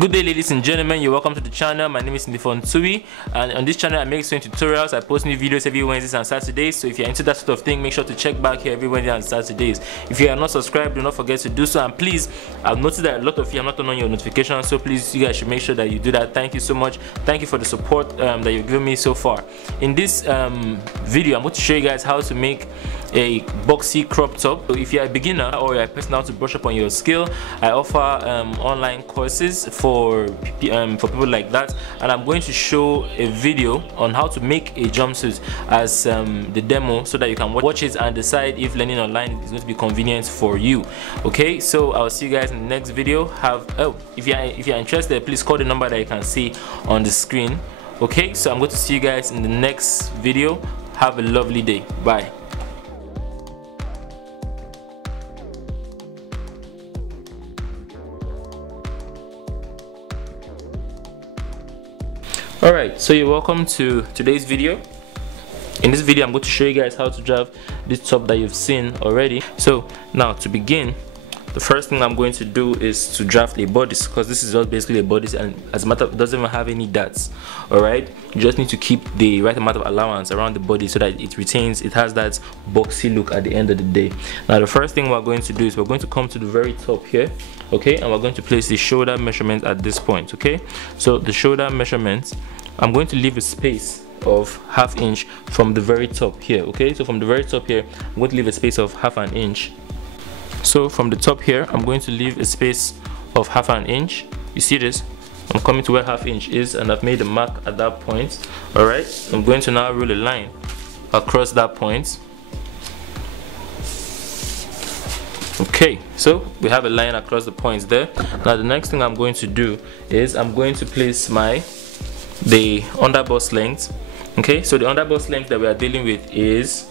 Good day, ladies and gentlemen, you're welcome to the channel. My name is Ndifon Ntui, and on this channel I make sewing tutorials. I post new videos every Wednesdays and Saturdays, so if you're into that sort of thing, make sure to check back here every Wednesday and Saturdays. If you are not subscribed, do not forget to do so, and please, I've noticed that a lot of you have not turned on your notifications, so please, you guys should make sure that you do that. Thank you so much. Thank you for the support that you've given me so far. In this video, I'm going to show you guys how to make a boxy crop top. So if you're a beginner or you're a person out to brush up on your skill, I offer online courses for people like that, and I'm going to show a video on how to make a jumpsuit as the demo, so that you can watch it and decide if learning online is going to be convenient for you. Okay, so I'll see you guys in the next video. If you're interested, please call the number that you can see on the screen. Okay, so I'm going to see you guys in the next video. Have a lovely day. Bye. Alright, so you're welcome to today's video. In this video I'm going to show you guys how to draft this top that you've seen already. So now, to begin, the first thing I'm going to do is to draft a bodice, because this is just basically a bodice, and as a matter of, it doesn't even have any darts. Alright, you just need to keep the right amount of allowance around the body so that it has that boxy look at the end of the day. Now the first thing we're going to do is we're going to come to the very top here, okay, and we're going to place the shoulder measurement at this point. Okay, so the shoulder measurement, I'm going to leave a space of ½ inch from the very top here. Okay, so from the very top here I'm going to leave a space of ½ inch. So from the top here I'm going to leave a space of ½ inch. You see this? I'm coming to where ½ inch is, and I've made a mark at that point. Alright, I'm going to now rule a line across that point. Okay, so we have a line across the points there. Now the next thing I'm going to do is I'm going to place the underbust length. Okay, so the underbust length that we are dealing with is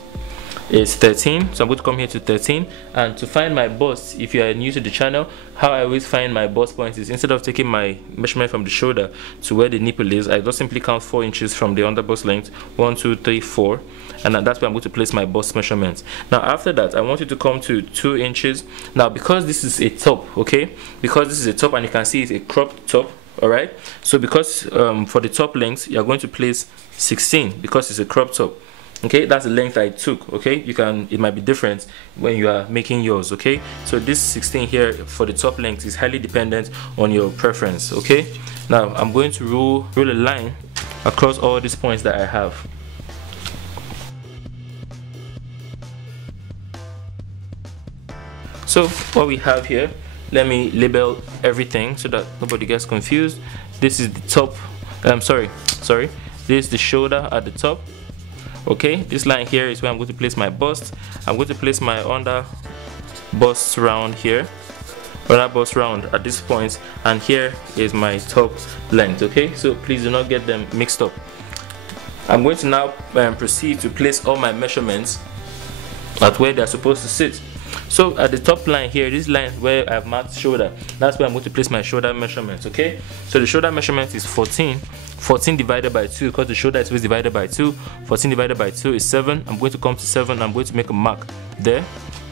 13, so I'm going to come here to 13. And to find my bust, if you are new to the channel, how I always find my bust points is, instead of taking my measurement from the shoulder to where the nipple is, I just simply count 4 inches from the underbust length. 1, 2, 3, 4, and that's where I'm going to place my bust measurement. Now after that, I want you to come to 2 inches. Now because this is a top, okay, because this is a top and you can see it's a cropped top. Alright, so because for the top length you're going to place 16 because it's a crop top. Okay, that's the length I took. Okay, it might be different when you are making yours. Okay, so this 16 here for the top length is highly dependent on your preference. Okay, now I'm going to rule a line across all these points that I have. So what we have here, let me label everything so that nobody gets confused. This is the top, this is the shoulder at the top. Okay, this line here is where I'm going to place my bust. I'm going to place my under bust round here, under bust round at this point, and here is my top length. Okay, so please do not get them mixed up. I'm going to now proceed to place all my measurements at where they're supposed to sit. So at the top line here, this line where I've marked shoulder, that's where I'm going to place my shoulder measurement. Okay, so the shoulder measurement is 14 divided by 2, because the shoulder is always divided by 2. 14 divided by 2 is 7. I'm going to come to 7. I'm going to make a mark there.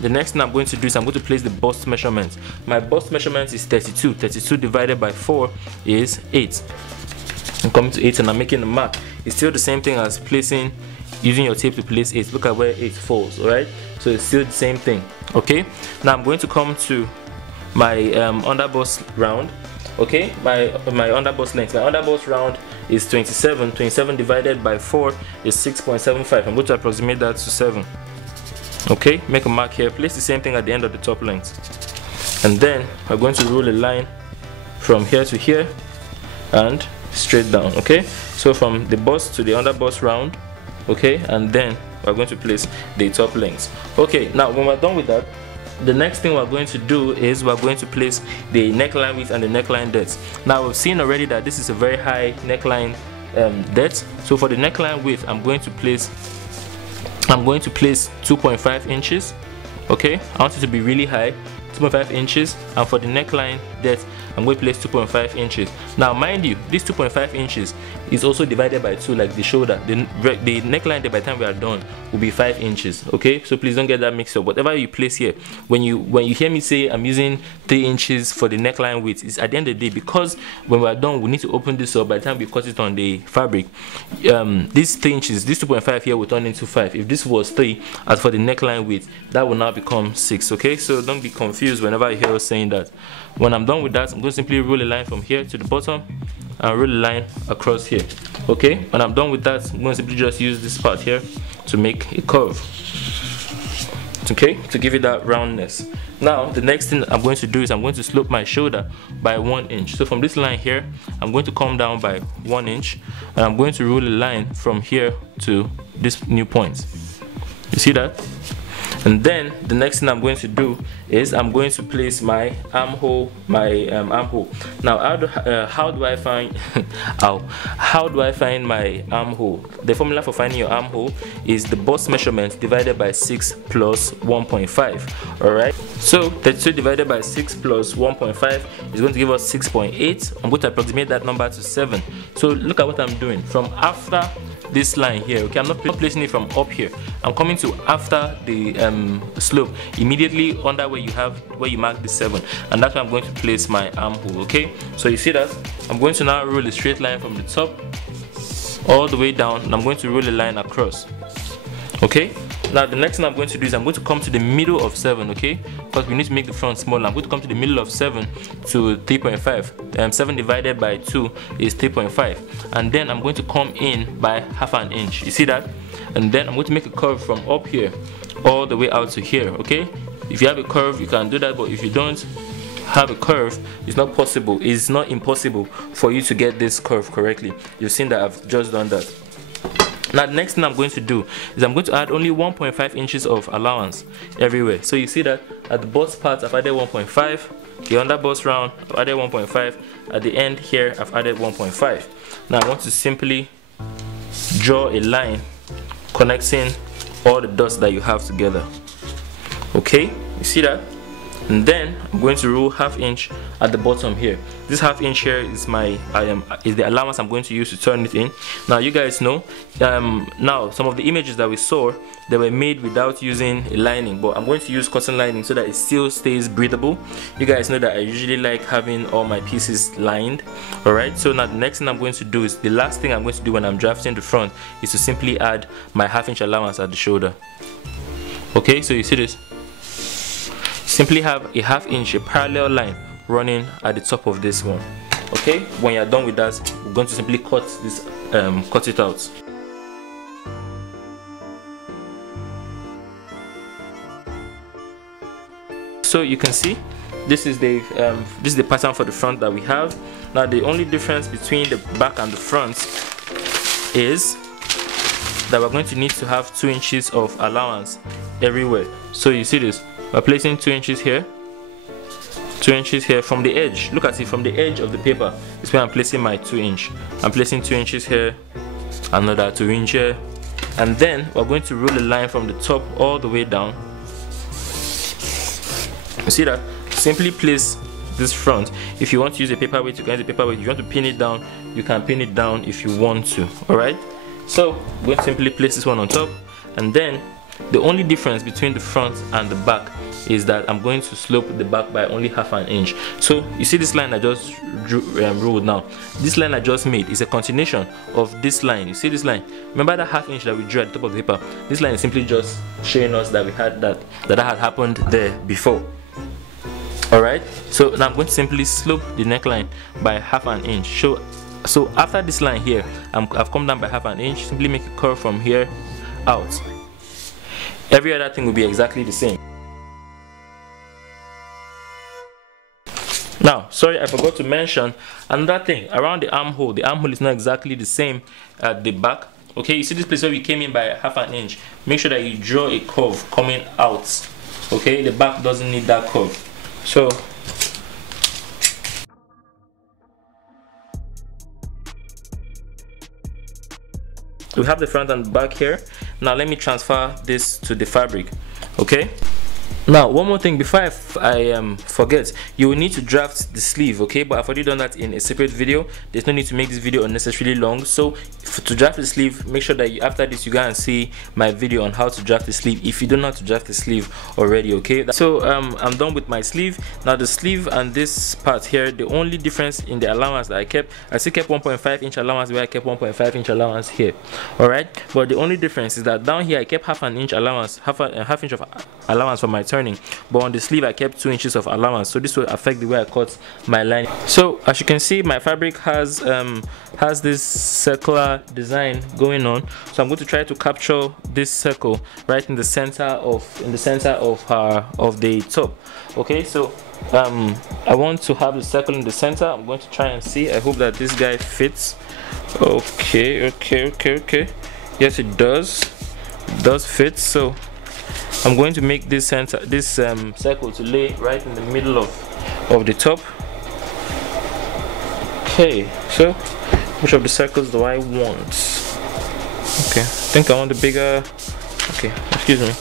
The next thing I'm going to do is I'm going to place the bust measurement. My bust measurement is 32. 32 divided by 4 is 8. I'm coming to 8 and I'm making a mark. It's still the same thing as using your tape to place 8. Look at where 8 falls. Alright, so it's still the same thing. Okay, now I'm going to come to my underbust round. Okay, my underbust length. My underbust round is 27. 27 divided by 4 is 6.75. I'm going to approximate that to 7. Okay, make a mark here. Place the same thing at the end of the top length, and then we're going to rule a line from here to here and straight down. Okay, so from the bust to the underbust round. Okay, and then we're going to place the top length. Okay, now when we're done with that, the next thing we're going to do is we're going to place the neckline width and the neckline depth. Now we've seen already that this is a very high neckline depth. So for the neckline width, I'm going to place 2.5 inches. Okay, I want it to be really high 2.5 inches, and for the neckline depth I'm going to place 2.5 inches. Now mind you, this 2.5 inches is also divided by 2 like the shoulder. The neckline depth by the time we are done will be 5 inches. Okay, so please don't get that mixed up. Whatever you place here, when you hear me say I'm using 3 inches for the neckline width, is at the end of the day, because when we are done we need to open this up by the time we cut it on the fabric. These 3 inches, this 2.5 here will turn into 5. If this was 3, as for the neckline width, that will now become 6. Okay, so don't be confused whenever you hear us saying that. When I'm done with that, I'm going to simply roll a line from here to the bottom and roll a line across here. Okay, when I'm done with that, I'm going to simply just use this part here to make a curve, okay, to give it that roundness. Now the next thing I'm going to do is I'm going to slope my shoulder by 1 inch. So from this line here, I'm going to come down by 1 inch, and I'm going to roll a line from here to this new point. You see that? And then the next thing I'm going to do is I'm going to place my armhole, Now how do I find how do I find my armhole? The formula for finding your armhole is the bust measurement divided by 6 plus 1.5. all right, so 32 divided by 6 plus 1.5 is going to give us 6.8. I'm going to approximate that number to 7. So look at what I'm doing from after this line here. Okay, I'm not placing it from up here. I'm coming to after the slope, immediately under where you mark the 7, and that's where I'm going to place my armhole. Okay, so you see that I'm going to now roll a straight line from the top all the way down, and I'm going to roll a line across. Okay, now the next thing I'm going to do is I'm going to come to the middle of 7, okay, because we need to make the front smaller. I'm going to come to the middle of 7 to 3.5. 7 divided by 2 is 3.5, and then I'm going to come in by half an inch. You see that? And then I'm going to make a curve from up here all the way out to here. Okay, if you have a curve you can do that, but if you don't have a curve, it's not possible, it's not impossible for you to get this curve correctly. You've seen that I've just done that. Now the next thing I'm going to do is I'm going to add only 1.5 inches of allowance everywhere. So you see that at the bust part I've added 1.5, the under bust round I've added 1.5, at the end here I've added 1.5. Now I want to simply draw a line connecting all the dots that you have together. Okay, you see that? And then I'm going to roll half inch at the bottom here. This half inch here is is the allowance I'm going to use to turn it in. Now you guys know, now some of the images that we saw, they were made without using a lining, but I'm going to use cotton lining so that it still stays breathable. You guys know that I usually like having all my pieces lined. Alright, so now the next thing I'm going to do is, the last thing I'm going to do when I'm drafting the front, is to simply add my half inch allowance at the shoulder. Okay, so you see this? Simply have a half inch, a parallel line running at the top of this one. Okay, when you're done with that, we're going to simply cut this, cut it out. So you can see this is the pattern for the front that we have. Now the only difference between the back and the front is that we're going to need to have 2 inches of allowance everywhere. So you see this, we're placing 2 inches here, 2 inches here from the edge. Look at it, from the edge of the paper is where I'm placing my 2 inch. I'm placing 2 inches here, another 2 inch here, and then we're going to roll a line from the top all the way down. You see that? Simply place this front. If you want to use a paperweight, you can use a paperweight. If you want to pin it down, you can pin it down if you want to. Alright, so I'm going to simply place this one on top, and then the only difference between the front and the back is that I'm going to slope the back by only half an inch. So you see this line I just rolled now. This line I just made is a continuation of this line. You see this line? Remember that half inch that we drew at the top of the paper? This line is simply just showing us that we had that had happened there before. Alright, so now I'm going to simply slope the neckline by half an inch. So after this line here, I've come down by half an inch. Simply make a curve from here out. Every other thing will be exactly the same. Now, sorry, I forgot to mention another thing around the armhole. The armhole is not exactly the same at the back. Okay, you see this place where we came in by half an inch. Make sure that you draw a curve coming out. Okay, the back doesn't need that curve. So we have the front and back here. Now let me transfer this to the fabric. Okay, Now, one more thing before I forget, you will need to draft the sleeve, okay? But I've already done that in a separate video. There's no need to make this video unnecessarily long. So to draft the sleeve, make sure that after this you go and see my video on how to draft the sleeve if you don't know how to draft the sleeve already, okay? So I'm done with my sleeve. Now the sleeve and this part here, the only difference in the allowance that I still kept 1.5 inch allowance where I kept 1.5 inch allowance here, all right? But the only difference is that down here I kept half an inch allowance, half inch of allowance for my turning, but on the sleeve I kept 2 inches of allowance, so this will affect the way I cut my lining. So as you can see, my fabric has this circular design going on, so I'm going to try to capture this circle right in the center of the top. Okay, so I want to have the circle in the center. I'm going to try and see. I hope that this guy fits. Okay. Yes, it does fit. So I'm going to make this circle to lay right in the middle of the top. Okay, so which of the circles do I want? Okay, I think I want the bigger. Okay, excuse me,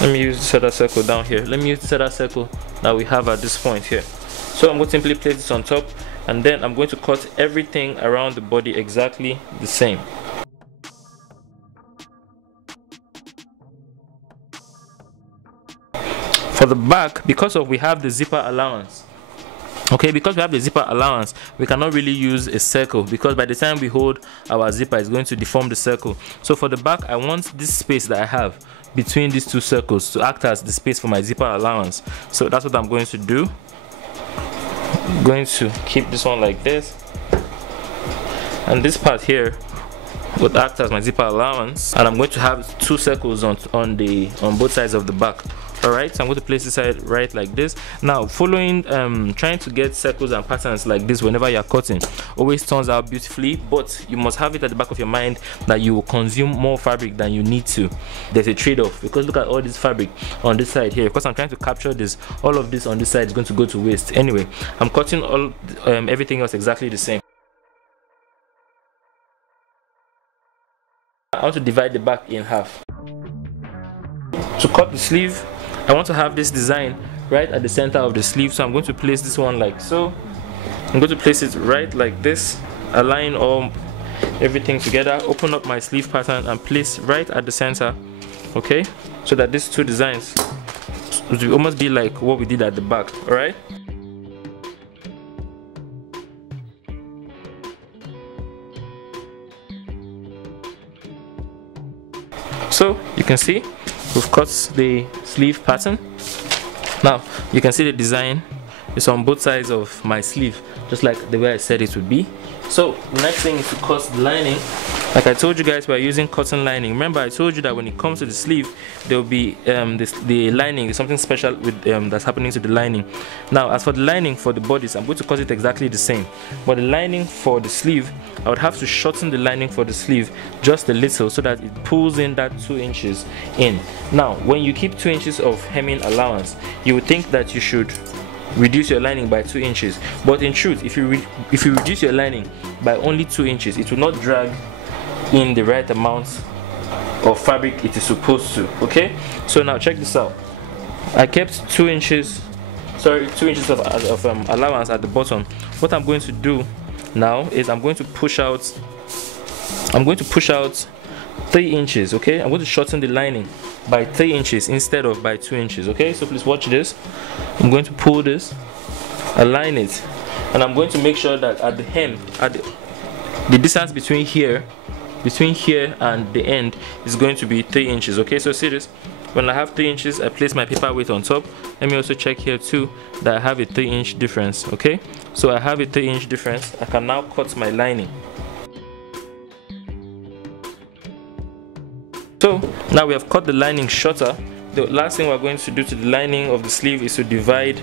let me use this other circle down here. Let me use this other circle that we have at this point here. So I'm going to simply place this on top, and then I'm going to cut everything around the body exactly the same. For the back, because we have the zipper allowance, okay, because we have the zipper allowance, we cannot really use a circle, because by the time we hold our zipper, it's going to deform the circle. So for the back, I want this space that I have between these two circles to act as the space for my zipper allowance. So that's what I'm going to do. I'm going to keep this one like this, and this part here would act as my zipper allowance, and I'm going to have 2 circles on both sides of the back. Alright, so I'm going to place this side right like this. Now, following trying to get circles and patterns like this whenever you're cutting always turns out beautifully, but you must have it at the back of your mind that you will consume more fabric than you need to. There's a trade-off, because look at all this fabric on this side here. Because I'm trying to capture this, all of this on this side is going to go to waste. Anyway, I'm cutting all everything else exactly the same. I want to divide the back in half. To cut the sleeve, I want to have this design right at the center of the sleeve, so I'm going to place this one like so. I'm going to place it right like this, align everything together, open up my sleeve pattern and place right at the center, okay, so that these 2 designs will almost be like what we did at the back. All right, so you can see we've cut the sleeve pattern. Now you can see the design is on both sides of my sleeve, just like the way I said it would be. So the next thing is to cut the lining. Like I told you guys, we're using cotton lining. Remember, I told you that when it comes to the sleeve, there will be the lining is something special with that's happening to the lining. Now, as for the lining for the bodice, I'm going to cut it exactly the same. But the lining for the sleeve, I would have to shorten the lining for the sleeve just a little so that it pulls in that 2 inches in. Now, when you keep 2 inches of hemming allowance, you would think that you should reduce your lining by 2 inches. But in truth, if you reduce your lining by only 2 inches, it will not drag in the right amount of fabric it is supposed to. Okay, so now check this out. I kept 2 inches of allowance at the bottom. What I'm going to do now is I'm going to push out 3 inches. Okay, I'm going to shorten the lining by 3 inches instead of by 2 inches. Okay, so please watch this. I'm going to pull this, align it, and I'm going to make sure that at the hem, the distance between here and the end is going to be 3 inches. Okay, so see this. When I have 3 inches, I place my paper weight on top. Let me also check here too that I have a 3-inch difference. Okay, so I have a 3-inch difference. I can now cut my lining. So now we have cut the lining shorter. The last thing we're going to do to the lining of the sleeve is to divide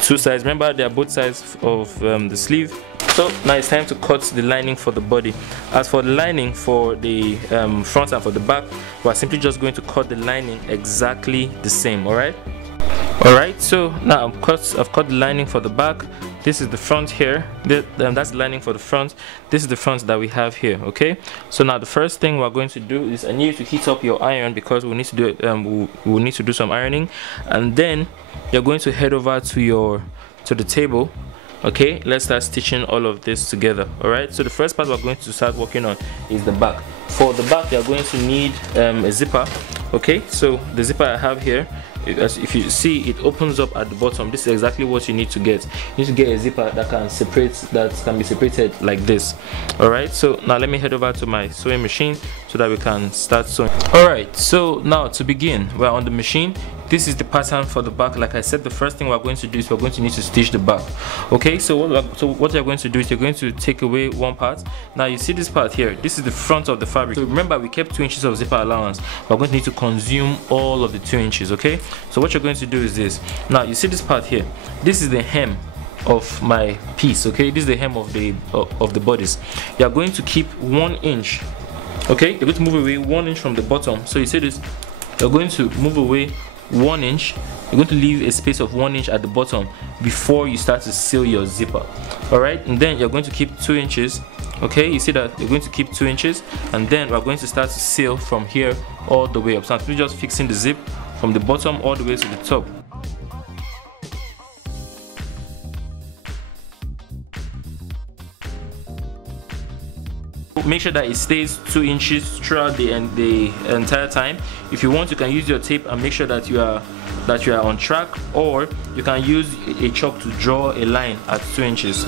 2 sides. Remember, they are both sides of the sleeve. So now it's time to cut the lining for the body. As for the lining for the front and for the back, we're simply just going to cut the lining exactly the same. All right. Alright, so now I've cut the lining for the back. This is the front here. That's the lining for the front. This is the front that we have here. Okay, so now the first thing we're going to do is I need you to heat up your iron, because we need to do we'll need to do some ironing, and then you're going to head over to the table. Okay, let's start stitching all of this together. All right, so the first part we're going to start working on is the back. For the back, you're going to need a zipper. Okay, so the zipper I have here, as if you see, it opens up at the bottom. This is exactly what you need to get. You need to get a zipper that can be separated like this. All right, so now let me head over to my sewing machine so that we can start sewing. All right, so now to begin, we're on the machine. This is the pattern for the back. Like I said, the first thing we're going to do is we're going to need to stitch the back. Okay, so what you're going to do is you're going to take away one part. Now you see this part here, this is the front of the fabric. So remember, we kept 2 inches of zipper allowance. We're going to need to consume all of the 2 inches. Okay, so what you're going to do is this. Now you see this part here, this is the hem of my piece. Okay, this is the hem of the bodice. You're going to keep 1 inch. Okay, you're going to move away 1 inch from the bottom. So you see this, you're going to move away 1 inch. You're going to leave a space of 1 inch at the bottom before you start to seal your zipper. All right, and then you're going to keep 2 inches. Okay, you see that you're going to keep 2 inches, and then we're going to start to seal from here all the way up. So I'm just fixing the zip from the bottom all the way to the top. Make sure that it stays 2 inches throughout the entire time. If you want, you can use your tape and make sure that you are on track, or you can use a chalk to draw a line at 2 inches.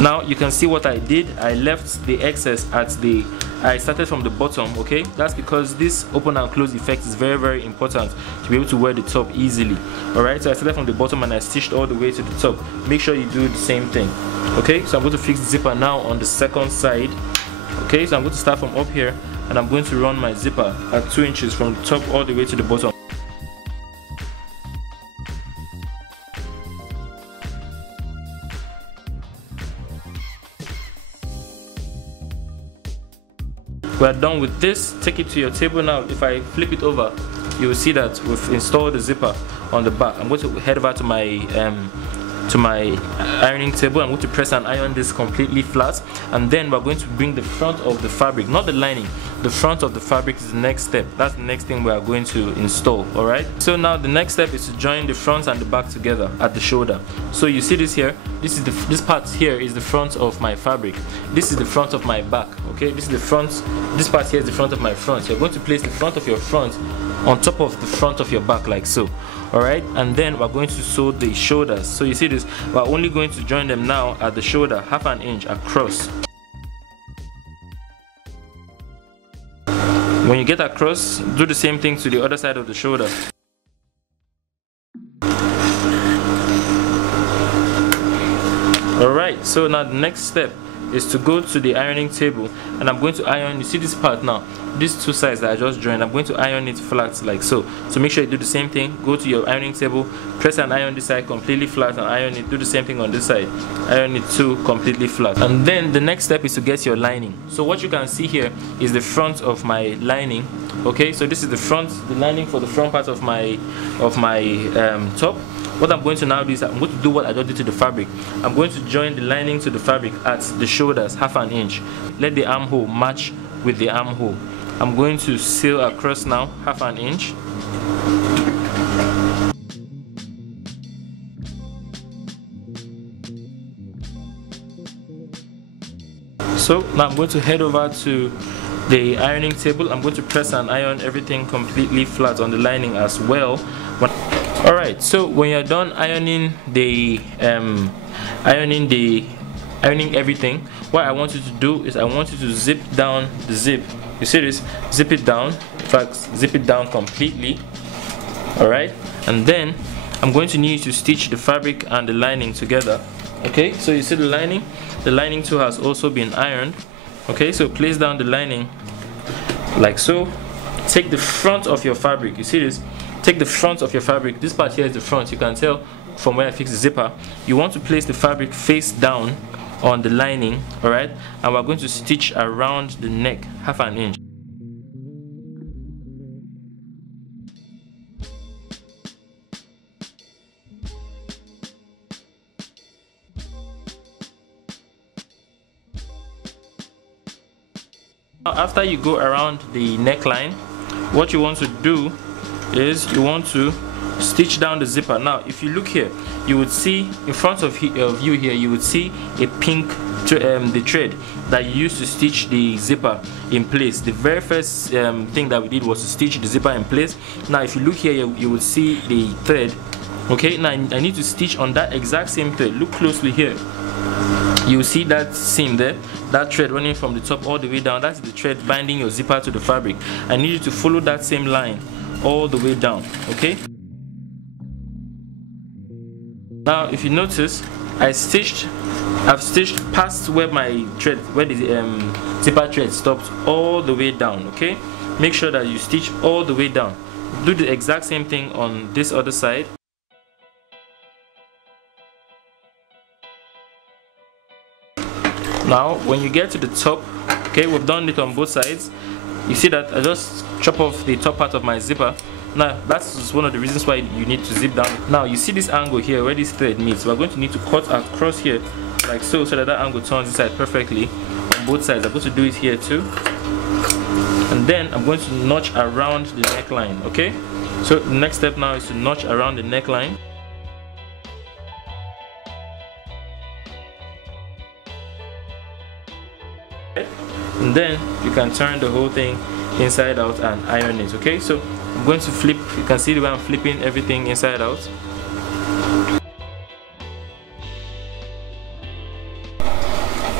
Now you can see what I did. I left the excess I started from the bottom. Okay, that's because this open and close effect is very, very important to be able to wear the top easily. All right, so I started from the bottom and I stitched all the way to the top. Make sure you do the same thing. Okay, so I'm going to fix the zipper now on the second side. Okay, so I'm going to start from up here and I'm going to run my zipper at 2 inches from the top all the way to the bottom. We're done with this. Take it to your table now. If I flip it over, you will see that we've installed the zipper on the back. I'm going to head over to my ironing table. I'm going to press and iron this completely flat, and then we're going to bring the front of the fabric, not the lining, the front of the fabric is the next step. That's the next thing we are going to install. All right, so now the next step is to join the front and the back together at the shoulder. So you see this here, this part here is the front of my fabric, this is the front of my back. Okay, this is the front, this part here is the front of my front. You're going to place the front of your front on top of the front of your back like so. All right, and then we're going to sew the shoulders. So you see this, we're only going to join them now at the shoulder, 1/2 inch across. When you get across, do the same thing to the other side of the shoulder. Alright, so now the next step is to go to the ironing table, and I'm going to iron, you see this part now, these two sides that I just joined, I'm going to iron it flat like so. So make sure you do the same thing, go to your ironing table, press and iron this side completely flat and iron it, do the same thing on this side, iron it too completely flat. And then the next step is to get your lining. So what you can see here is the front of my lining. Okay, so this is the front, the lining for the front part of my top. What I'm going to now do is I'm going to do what I just did to the fabric. I'm going to join the lining to the fabric at the shoulders, 1/2 inch. Let the armhole match with the armhole. I'm going to seal across now, 1/2 inch. So now I'm going to head over to the ironing table. I'm going to press and iron everything completely flat on the lining as well. Alright, so when you're done ironing ironing everything, what I want you to do is I want you to zip down the zip. You see this? Zip it down. In fact, zip it down completely. Alright, and then I'm going to need you to stitch the fabric and the lining together. Okay, so you see the lining too has also been ironed. Okay, so place down the lining like so. Take the front of your fabric. You see this? Take the front of your fabric. This part here is the front. You can tell from where I fixed the zipper. You want to place the fabric face down on the lining, all right? And we're going to stitch around the neck, 1/2 inch. Now, after you go around the neckline, what you want to do is you want to stitch down the zipper. Now if you look here, you would see in front of you here, you would see a pink the thread that you used to stitch the zipper in place. The very first thing that we did was to stitch the zipper in place. Now if you look here, you will see the thread. Okay, now I need to stitch on that exact same thread. Look closely here. You see that seam there, that thread running from the top all the way down. That's the thread binding your zipper to the fabric. I need you to follow that same line all the way down. Okay, now if you notice, I've stitched past where my thread, where the zipper thread stopped, all the way down. Okay, make sure that you stitch all the way down. Do the exact same thing on this other side. Now when you get to the top, okay, we've done it on both sides. You see that I just chop off the top part of my zipper. Now that's one of the reasons why you need to zip down. Now you see this angle here where this thread meets. We're going to need to cut across here like so, so that that angle turns inside perfectly on both sides. I'm going to do it here too, and then I'm going to notch around the neckline. Okay, so the next step now is to notch around the neckline. And then you can turn the whole thing inside out and iron it. Okay, so I'm going to flip. You can see the way I'm flipping everything inside out.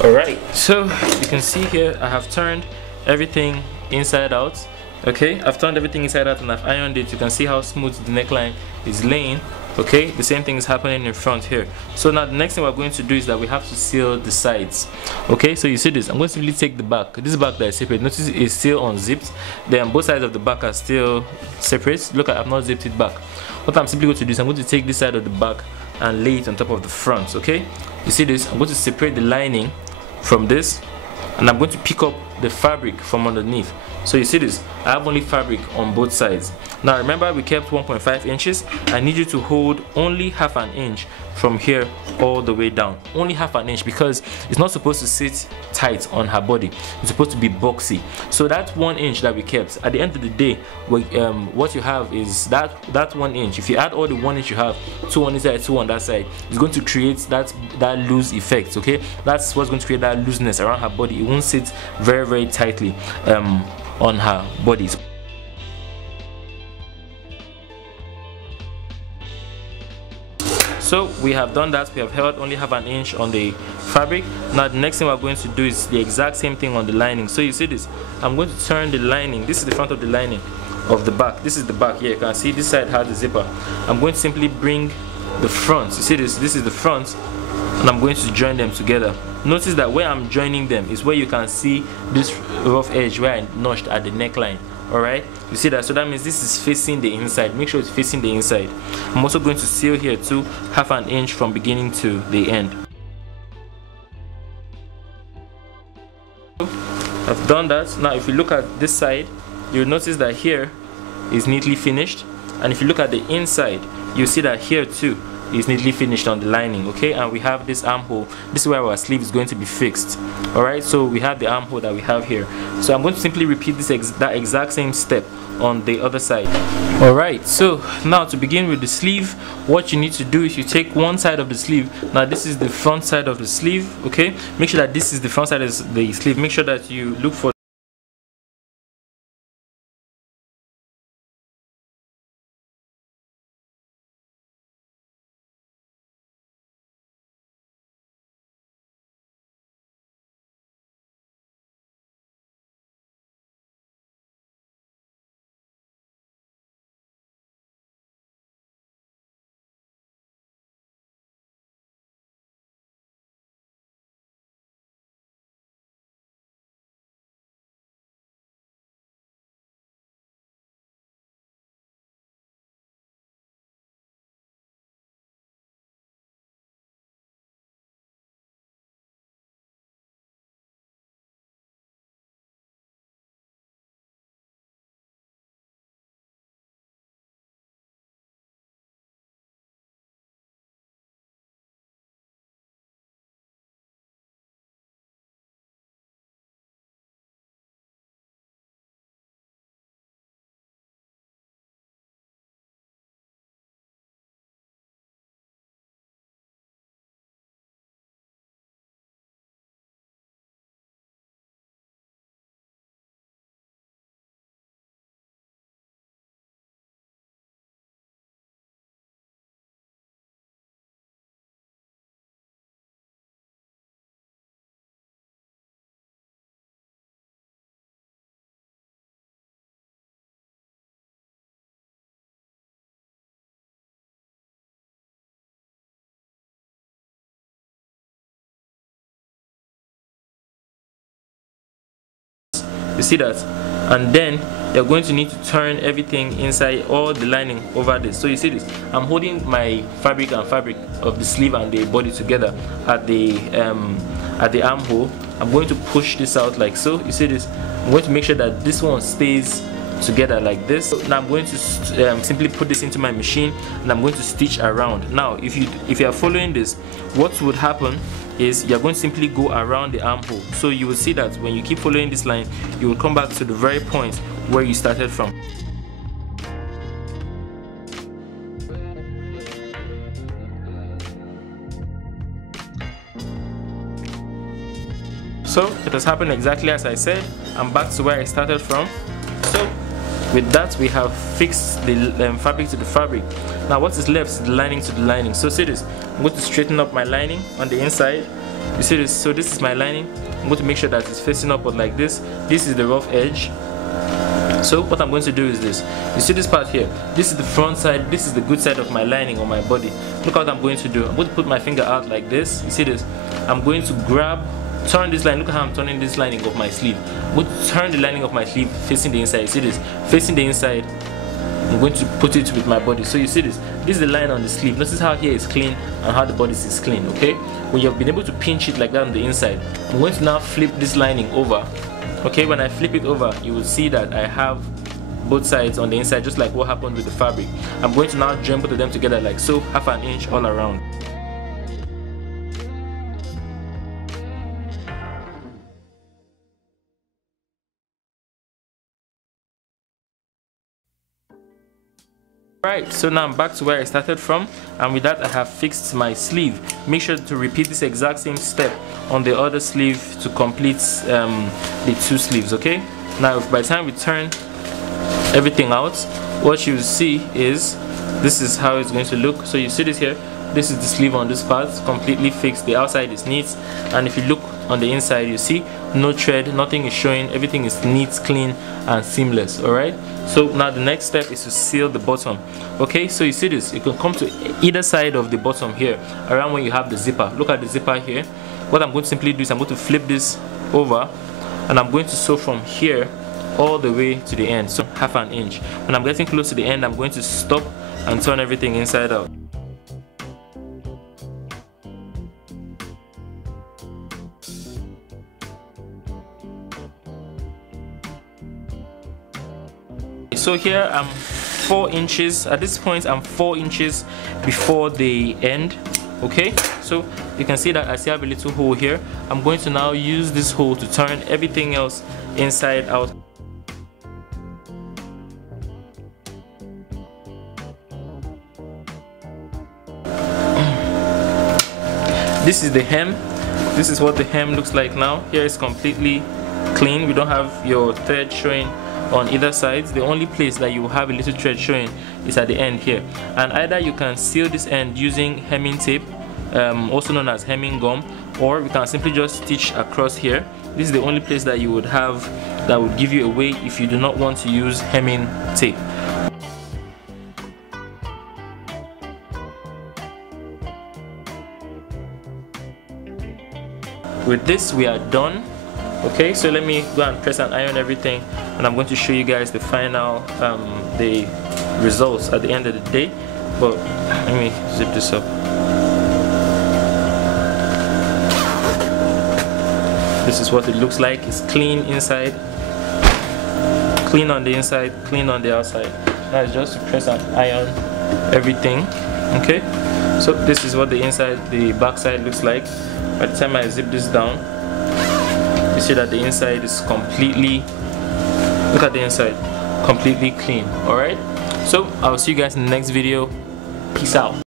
Alright, so you can see here I have turned everything inside out. Okay, I've turned everything inside out and I've ironed it. You can see how smooth the neckline is laying. Okay, the same thing is happening in front here. So now the next thing we're going to do is that we have to seal the sides. Okay, so you see this, I'm going to simply take the back. This back that is separate, notice it's still unzipped. Then both sides of the back are still separate. Look, I've not zipped it back. What I'm simply going to do is I'm going to take this side of the back and lay it on top of the front. Okay, you see this, I'm going to separate the lining from this, and I'm going to pick up the fabric from underneath. So you see this, I have only fabric on both sides. Now remember, we kept 1.5 inches. I need you to hold only half an inch from here all the way down. Only half an inch, because it's not supposed to sit tight on her body. It's supposed to be boxy. So that 1 inch that we kept, at the end of the day, what you have is that 1 inch. If you add all the 1 inch you have, 2 on this side, 2 on that side, it's going to create that loose effect. Okay, that's what's going to create that looseness around her body. It won't sit very, very tightly on her body. So we have done that. We have held only half an inch on the fabric. Now the next thing we're going to do is the exact same thing on the lining. So you see this, I'm going to turn the lining. This is the front of the lining of the back. This is the back here. You can see this side has the zipper. I'm going to simply bring the front. You see this is the front, and I'm going to join them together. Notice that where I'm joining them is where you can see this rough edge where I notched at the neckline. Alright, you see that? So that means this is facing the inside. Make sure it's facing the inside. I'm also going to seal here too, half an inch from beginning to the end. I've done that. Now if you look at this side, you'll notice that here is neatly finished, and if you look at the inside, you'll see that here too is neatly finished on the lining. Okay, and we have this armhole. This is where our sleeve is going to be fixed. All right, so we have the armhole that we have here. So I'm going to simply repeat that exact same step on the other side. All right, so now to begin with the sleeve, what you need to do is you take one side of the sleeve. Now this is the front side of the sleeve. Okay, make sure that this is the front side of the sleeve. Make sure that you look for You see that? And then you're going to need to turn everything inside, all the lining over this. So you see this, I'm holding my fabric and fabric of the sleeve and the body together at the armhole. I'm going to push this out like so. You see this, I'm going to make sure that this one stays together like this. So now I'm going to simply put this into my machine, and I'm going to stitch around. Now if you are following this, what would happen is you're going to simply go around the armhole. So you will see that when you keep following this line, you will come back to the very point where you started from. So it has happened exactly as I said. I'm back to where I started from. So with that, we have fixed the fabric to the fabric. Now what is left is the lining to the lining. So see this, I'm going to straighten up my lining on the inside. You see this, so this is my lining. I'm going to make sure that it's facing upward like this. This is the rough edge. So what I'm going to do is this. You see this part here, this is the front side, this is the good side of my lining on my body. Look what I'm going to do. I'm going to put my finger out like this. You see this, I'm going to turn this line. Look at how I'm turning this lining of my sleeve. I'm going to turn the lining of my sleeve facing the inside. You see this, facing the inside. I'm going to put it with my body. So you see this is the line on the sleeve. Notice how here is clean and how the bodice is clean. Okay, when you've been able to pinch it like that on the inside, I'm going to now flip this lining over. Okay, when I flip it over, you will see that I have both sides on the inside, just like what happened with the fabric. I'm going to now join both of them together like so, 1/2 inch all around. Right, so now I'm back to where I started from, and with that I have fixed my sleeve. Make sure to repeat this exact same step on the other sleeve to complete the 2 sleeves. Okay, now by the time we turn everything out, what you will see is this is how it's going to look. So you see this here, this is the sleeve on this part, completely fixed. The outside is neat, and if you look on the inside, you see no thread, nothing is showing, everything is neat, clean and seamless. All right, so now the next step is to seal the bottom. Okay, so you see this, you can come to either side of the bottom here, around when you have the zipper. Look at the zipper here. What I'm going to simply do is I'm going to flip this over, and I'm going to sew from here all the way to the end, so 1/2 inch. When I'm getting close to the end, I'm going to stop and turn everything inside out. So here I'm 4 inches. At this point I'm 4 inches before the end. Okay, so you can see that I still have a little hole here. I'm going to now use this hole to turn everything else inside out. This is the hem. This is what the hem looks like now. Here it's completely clean. We don't have your thread showing on either side. The only place that you will have a little thread showing is at the end here, and either you can seal this end using hemming tape, also known as hemming gum, or we can simply just stitch across here. This is the only place that you would have that would give you away if you do not want to use hemming tape. With this we are done. Okay, so let me go and press and iron everything, and I'm going to show you guys the final the results at the end of the day. But let me zip this up. This is what it looks like. It's clean inside, clean on the inside, clean on the outside. Now it's just to press and iron everything. Okay, so this is what the inside, the back side looks like. By the time I zip this down, you see that the inside is completely, look at the inside, completely clean. All right, so I'll see you guys in the next video. Peace out.